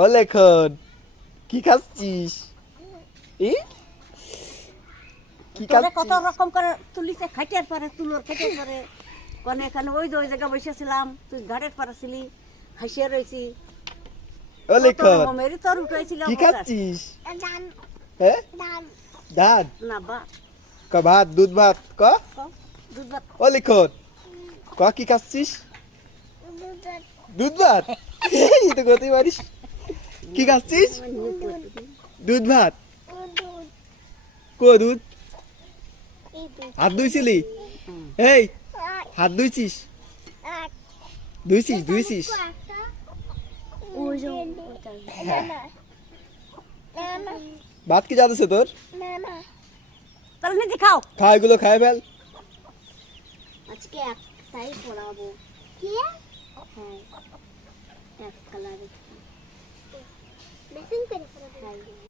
ও লেখন কি খাচ্ছিস? ই কি তোরে কত খাচ্ছিস? রকম করে তুলিছে, খাইটার পরে তুলোর খাইটার পরে কোনে এখানে ওই যে ওই জায়গা বসেছিলাম, তুই ঘাটের পারে ছিলি, হাসিয়া রয়েছি। ও লেখন মেরি তোর উঠাইছিল কি খাচ্ছিস? হ্যাঁ ধান না বা ক ভাত দুধ ভাত ক দুধ ভাত। ও লেখন ক কি খাচ্ছিস? দুধ ভাত এই তো গতি পারিস। কি খাচ্ছিস? দুধ ভাত কো দুধ হাত ধুইছিলি? এই হাত ধুইছিস? ধুইছিস ভাত কি যাচ্ছে তোর? তাহলে নিজে খাও। খা এগুলো খাই ফেল। আজকে একটাই পড়াবো। কি? হ্যাঁ, এক কালারে। মেশিন করে পড়াবো।